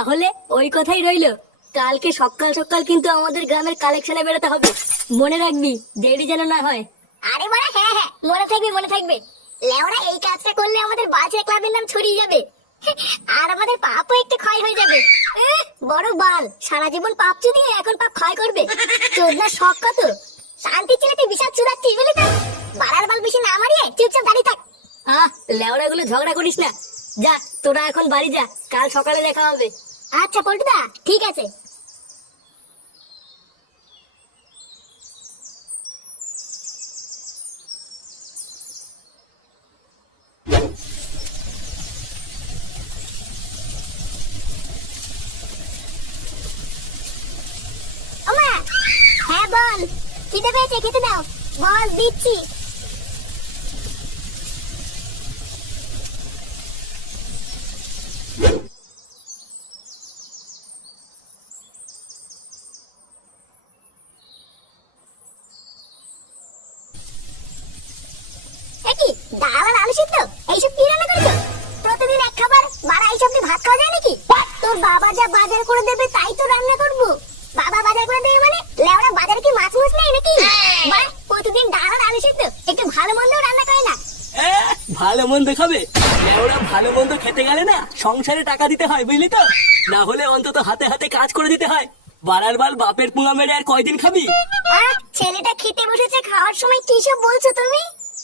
তাহলে ওই কথাই রইল। কালকে সকাল সকাল কিন্তু আমাদের গ্রামের কালেকশনে বেরোতে হবে। মনে রাখবি দেরি যেন না হয়। আরে বাড়া হ্যাঁ হ্যাঁ মনে থাকবে মনে থাকবে। লেওরা এই কাজটা করলে আমাদের বাজে ক্লাবের নাম ছড়িয়ে যাবে। আর আমাদের পাপও একটু ক্ষয় হয়ে যাবে। বড় বাল সারা জীবন পাপ চুদিয়ে এখন পাপ ক্ষয় করবে। চোদনার শখ কত? শান্তি ছেলে তুই বিশাল চুদাচ্ছিস বুঝলি তো? বাড়ার বাল বেশি না মারিয়ে চুপচাপ দাঁড়িয়ে থাক। আহ লেওড়া গুলো ঝগড়া করিস না। যা তোরা এখন বাড়ি যা কাল সকালে দেখা হবে। আচ্ছা পল্টুদা ঠিক আছে। হ্যাঁ বল। খিদে পেয়েছে খেতে দাও। বল দিচ্ছি এ কি ডাল আর আলু সিদ্ধ এইসব কি রান্না করেছ প্রতিদিন এক খাবার বাড়া এইসব দিয়ে ভাত খাওয়া যায় নাকি তোর বাবা যা বাজার করে দেবে তাই তো রান্না করব। বাবা বাজার করে দেবে মানে? লেওড়া বাজারে কি মাছ মাছ নেই নাকি? বাড়া, প্রতিদিন ডাল আর আলু সিদ্ধ। একটু ভালো মন্দ রান্না করে না। ভালো মন্দ খাবে। ওরা ভালো মন্দ খেতে গেলে না সংসারে টাকা দিতে হয় বুঝলি তো? না হলে অন্তত হাতে হাতে কাজ করে দিতে হয়। বাড়ার বাল বাপের পুঙা মেরে আর কয়দিন খাবি? ছেলেটা খেতে বসেছে খাওয়ার সময় কি সব বলছো তুমি?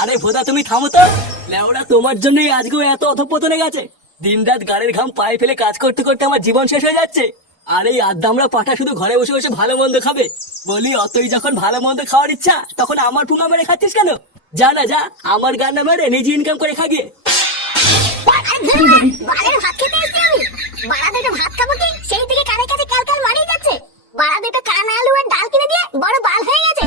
আরে ভোদা তুমি থামো তো। লেওড়া তোমার জন্যই আজকেও এত অধপতনে গেছে। দিন রাত গাড়ির ঘাম পায়ে ফেলে কাজ করতে করতে আমার জীবন শেষ হয়ে যাচ্ছে। আর এই আদ্দামরা পাঠা শুধু ঘরে বসে বসে ভালো মন্দ খাবে। বলি অতই যখন ভালো মন্দ খাওয়ার ইচ্ছা তখন আমার পুঙা মেরে খাচ্ছিস কেন? যা না যা আমার গান্না মেরে নিজে ইনকাম করে বালের ভাত খাব কি? সেই থেকে কানের কাছে কাল কাল মারিয়ে যাচ্ছে। বাড়া দুটো কান আলু আর ডাল কিনে দিয়ে বড় বাল হয়ে গেছে।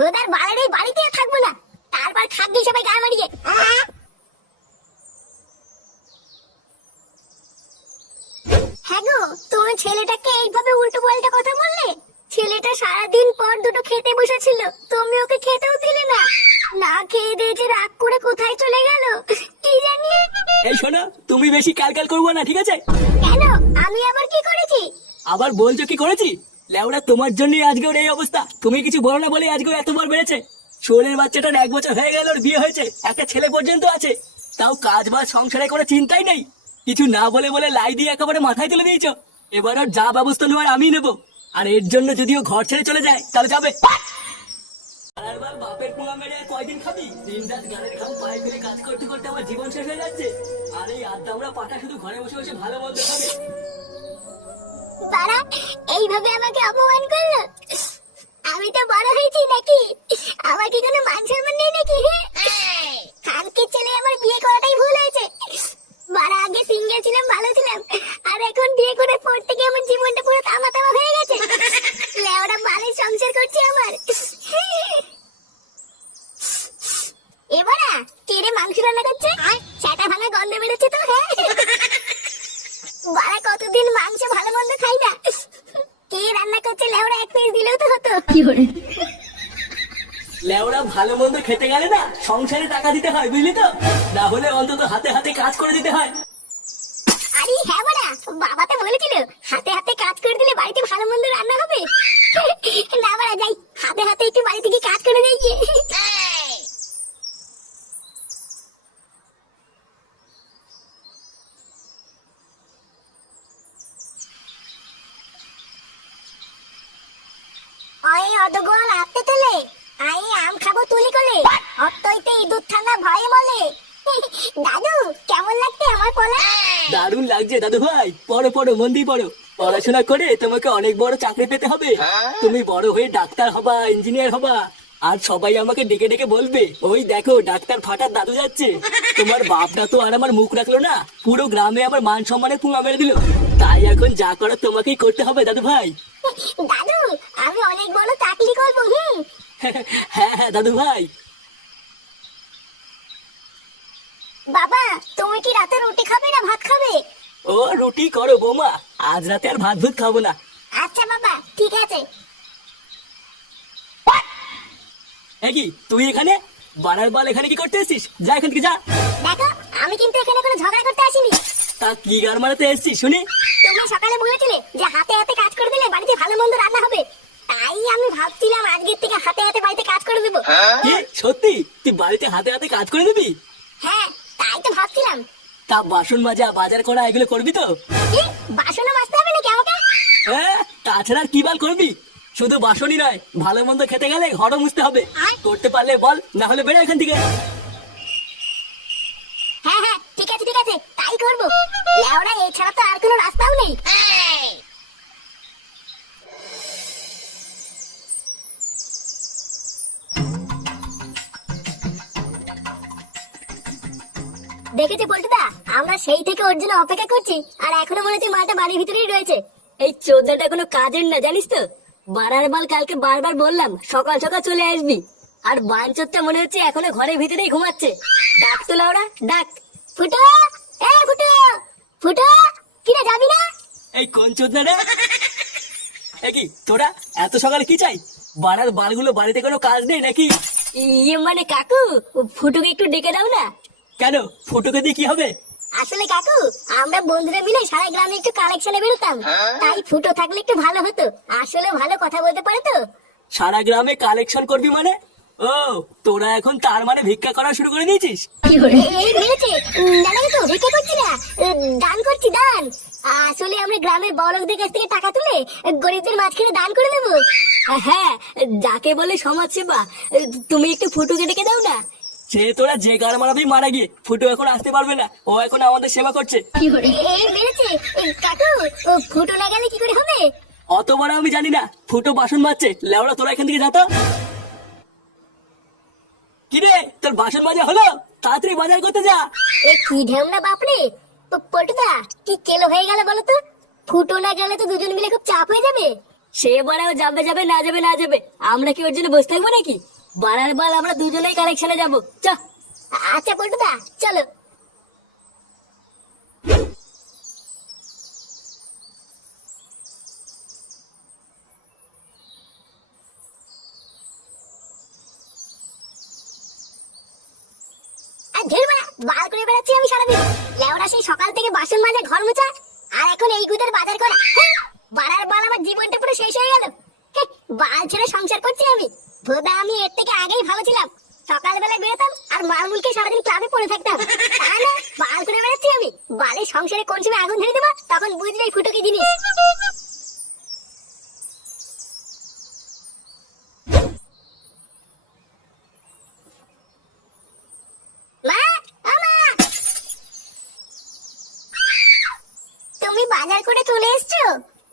বালের এই বাড়িতে থাকব না। তারপর খাদ্যি সবাই গায়ে মারিয়ে হ্যাঁ গো তোমার ছেলেটাকে এইভাবে উল্টো পাল্টা কথা বললে? ছেলেটা সারাদিন পর দুটো খেতে বসেছিল তুমি ওকে খেতেও দিলে না। না খেয়ে দিয়ে যে রাগ করে কোথায় চলে গেল? কি জানি? এই শোনো তুমি বেশি ক্যালকাল করব না ঠিক আছে? কেন? আমি আবার কি করেছি? আবার বলছো কি করেছি? লেওড়া তোমার জন্যই আজকে ওর এই অবস্থা। তুমি কিছু বলো না বলে আজকে এতবার বেড়েছে। শোলের বাচ্চাটার এক বছর হয়ে গেল, ওর বিয়ে হয়েছে। একটা ছেলে পর্যন্ত আছে। তাও কাজ বাজ, সংসারে কোনো চিন্তাই নেই। কিছু না বলে বলে লাই দিয়ে একেবারে মাথায় তুলে দিয়েছ। এবার ওর যা ব্যবস্থা নেওয়ার আমি নেব। আর এর জন্য যদি ও ঘর ছেড়ে চলে যায়, তাহলে যাবে। কাজ করতে করতে আমার জীবন শেষ হয়ে যাচ্ছে। আর এই আড্ডা পাটা শুধু ঘরে বসে বসে ভালো মন্দ খাবে। তারা এইভাবে আমাকে অপমান করল? আমি তো বড় হয়েছি নাকি? আমার কি কোনো মান সম্মান নেই নাকি কালকে ছেলে পিস দিলেও তো হতো। লেওরা ভালো মন্দ খেতে গেলে না সংসারে টাকা দিতে হয় বুঝলি তো? না হলে অন্তত হাতে হাতে কাজ করে দিতে হয়। আরে হ্যাঁ বাড়া বাবা তো বলেছিল হাতে হাতে কাজ করে দিলে বাড়িতে ভালো মন্দ রান্না হবে। না বাড়া যাই হাতে হাতে একটু বাড়ি থেকে কাজ করে দেই গিয়ে ওই অদগল আতে তোলে। আই আম খাব তুলি কোলে। অত্তইতে ইঁদুর ঠান্ডা ভয়ে বলে দাদু কেমন লাগছে আমার কলা? দারুণ লাগছে দাদু ভাই। পড়ো পড়ো মন দিয়ে পড়ো। পড়াশোনা করে তোমাকে অনেক বড় চাকরি পেতে হবে। তুমি বড় হয়ে ডাক্তার হবা ইঞ্জিনিয়ার হবা। আর সবাই আমাকে ডেকে ডেকে বলবে ওই দেখো ডাক্তার ফাটার দাদু যাচ্ছে। তোমার বাপটা তো আর আমার মুখ রাখল না। পুরো গ্রামে আমার মান সম্মানের পুঙা মেরে দিল। তাই এখন যা করার তোমাকেই করতে হবে দাদু ভাই। দাদু আমি অনেক বড় চাকরি করব হুম? দাদু ভাই। বাবা তুমি কি রাতে রুটি খাবে না ভাত খাবে? ও রুটি করো বৌমা আজ রাতে আর ভাত ভুত খাব না। আচ্ছা বাবা ঠিক আছে। এ কি তুই এখানে? বানার বাল এখানে কি করতে এসছিস? যা এখান থেকে যা। দেখো আমি কিন্তু এখানে কোনো ঝগড়া করতে আসিনি। তা কি গার মারাতে এসছিস শুনি? তুমি সকালে বলেছিলে যে হাতে হাতে কাজ করে দিলে বাড়িতে ভালো মন্দ রান্না হবে। তাই আমি ভাবছিলাম আজকের থেকে হাতে হাতে বাড়িতে কাজ করে দেবো। কি? সত্যি? তুই বাড়িতে হাতে হাতে কাজ করে দিবি? হ্যাঁ তাই তো ভাবছিলাম। তা বাসন মাজা বাজার করা এগুলো করবি তো? কি? বাসনও মাজতে হবে নাকি আমাকে? হ্যাঁ তাছাড়া আর কি বাল করবি? শুধু বাসনই নয় ভালো মন্দ খেতে গেলে ঘরও মুছতে হবে। করতে পারলে বল না হলে বেরো এখান থেকে। হ্যাঁ হ্যাঁ ঠিক আছে ঠিক আছে, তাই করব। লেওড়া এছাড়া তো আর কোনো রাস্তাও নেই। দেখেছে পল্টুদা, আমরা সেই থেকে ওর জন্য অপেক্ষা করছি, আর এখনও মনে হচ্ছে মাটা বাড়ির ভিতরেই রয়েছে। এই চোদ্দাটা কোনো কাজের না, জানিস তো? বারার বাল কালকে বারবার বললাম, সকাল সকাল চলে আসবি। আর বাঞ্চরটা মনে হচ্ছে এখনও ঘরের ভিতরেই ঘুমাচ্ছে। ডাক তো লাউরা ডাক। ফুটো এ ফুটো ফুটো কিরে যাবি না? এই কোন চোদনা রে। এ কি তোরা এত সকালে কি চাই? বাড়ার বালগুলো বাড়িতে কোনো কাজ নেই নাকি? ইয়ে মানে কাকু ফুটুকে একটু ডেকে দাও না। কেন? ফুটোকে দিয়ে কি হবে? আসলে কাকু আমরা বন্ধুরা মিলে সারা গ্রামে একটু কালেকশনে বেরোতাম। তাই ফুটো থাকলে একটু ভালো হতো। আসলে ভালো কথা বলতে পারে তো? সারা গ্রামে কালেকশন করবি মানে? ও তোরা এখন তার মানে ভিক্ষা করা শুরু করে দিয়েছিস? তো ভিক্ষা করছি না। দান করছি দান। আসলে আমরা গ্রামের বড়লোকদের কাছ থেকে টাকা তুলে গরিবদের মাঝখানে দান করে দেবো। হ্যাঁ যাকে বলে সমাজ সেবা তুমি একটু ফুটুকে ডেকে দাও না। সে তোরা যে গার মারাবি মারা গিয়ে ফুটো এখন আসতে পারবে না। ও এখন আমাদের সেবা করছে। কাকু ও ফুটো না গেলে কি করে হবে? অত বড় আমি জানি না ফুটো বাসন মারছে লেওড়া তোরা এখান থেকে যাতো কিরে, তোর বাসন মাজা হলো? তাড়াতাড়ি বাজার করতে যা। এ, কি ঢেমনা বাপরে? তো পল্টুদা, কি কেলো হয়ে গেল বলো তো? ফুটো না গেলে তো দুজন মিলে খুব চাপ হয়ে যাবে। সে বাড়াও যাবে যাবে, না যাবে না যাবে। আমরা কি ওর জন্য বসে থাকব নাকি? বাড়ার বাল আমরা দুজনেই কালেকশনে যাব। চ। আচ্ছা পল্টুদা, চলো আর ধের বাড়া, বাল করে বেড়াচ্ছি আমি সারাদিন লেওড়া সেই সকাল থেকে বাসন মাজা, ঘর মোছা, আর এখন এই গুদের বাজার করা। বাড়ার বাল আমার জীবনটা পুরো শেষ হয়ে গেল। বাল ছেড়ে সংসার করছি আমি। ভোদা আমি এর থেকে আগেই ভালো ছিলাম সকালবেলা বেরোতাম আর মালমুলকে সারাদিন ক্লাবে পড়ে থাকতাম। তা না, বাল করে বেড়াচ্ছি আমি। বালের সংসারে কোন সময় আগুন ধরে দেবো, তখন বুঝবে ফুটুকি জিনিস মা ও মা তুমি বাজার করে চলে এসছো?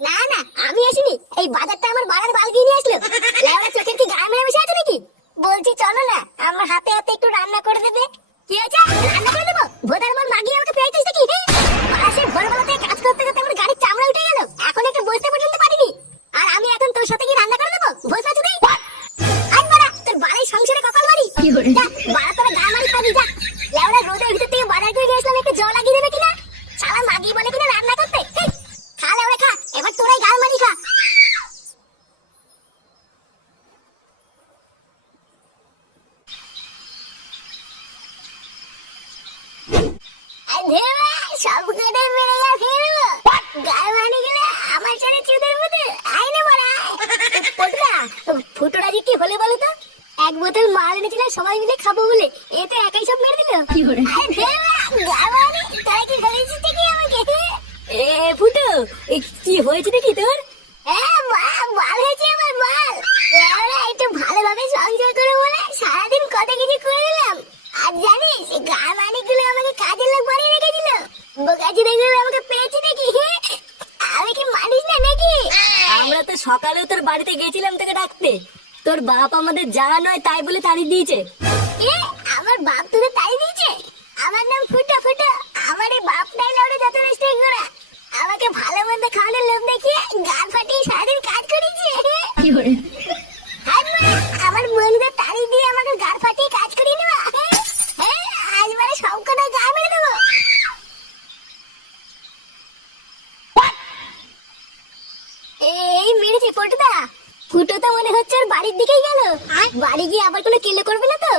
না না, আমি আসিনি। এই বাজারটা আমার বাড়ার বালকি নিয়ে আসলো। লেওড়া চোখের কি গায়ে মেরে বসে আছে নাকি? বলছি, চলো না, আমার হাতে হাতে একটু রান্না করে দেবে। কি হয়েছে? রান্না করে দেবো? যে কি হলে বলো তো? এক বোতল মাল এনেছিলাম সবাই মিলে খাব বলে। এ তো একাই সব মেরে দিল। কি ভেবেছিস আমাকে? এ ফুটু কি হয়েছে দেখি তোর হ্যাঁ মা মাল হয়েছে আমার মাল আমরা একটু ভালোভাবে সংসার করে বলে সারাদিন কত কিছু করে দিলাম আর জানিস এই গাঁ মানিকগুলো আমাকে কাজের লোক বানিয়ে রেখেছিল বোকাচি দেখলে আমাকে পেয়েছি নাকি আমি কি মানিস না নাকি আমরা তো সকালেও তোর বাড়িতে গেছিলাম তোকে ডাকতে। তোর বাপ আমাদের যা নয় তাই বলে তাড়িয়ে দিয়েছে। পল্টুদা ফুটো তো মনে হচ্ছে ওর বাড়ির দিকেই গেল। বাড়ি গিয়ে আবার কোনো কেলো করবে না তো?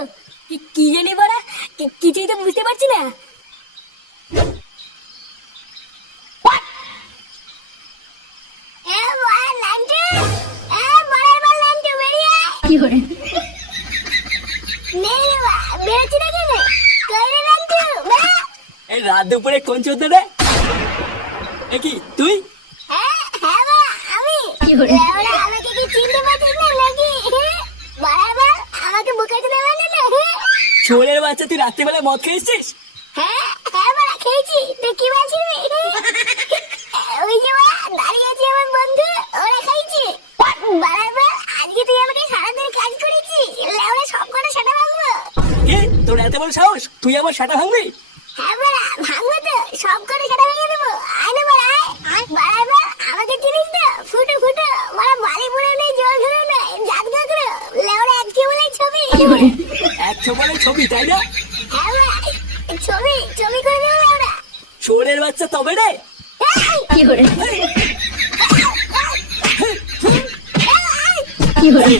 কি- কি জানি বাড়া কি- কিছুই তো বুঝতে পারছি না। এ বাড়া এ বড়ার বল লান্টু বেরিয়ে আয়। নেই বা বেরোচ্ছি না কেন? কই রে লান্টু বা এই রাত দুপুরে কোন চোদ্দ রে কি তুই হ্যাঁ হ্যাঁ বা আমি লেওড়া আমাকে কি চিনতে পারছিস না নাকি? হ্যাঁ? আমাকে বুকাতে দেবে না না হ্যাঁ? বাচ্চা তুই রাত্রিবেলায় মদ খেয়েছিস? হ্যাঁ হ্যাঁ বড়া খেয়েছি। তুই কি বলছিস? ওই যে বড়া দাঁড়িয়ে আছে আমার বন্ধু ওরা খাইছে। বড়ার বল আজকে তুই আমাকে সারাদিন কাজ করেছিস? লেওড়া সব করে সেটা ভাঙবো। তোর এত বড় সাহস? তুই আমার সাটা ভাঙবি হ্যাঁ বড়া ভাঙবো তো সব করে সেটা ভেঙে দেবো আয় না বড়া আয় বড়ার বল আমাকে চিনিস তো ফুটো ফুটো বড়া বাড়ি পুরো নেই জল ধরে নেই জাত গাগরো লেওড়া আজকে বলে ছবি একশো বলে ছবি তাই না? ছবি ছবি করে দেবো লেওড়া চোরের বাচ্চা তবে রে। কি করে কি এই!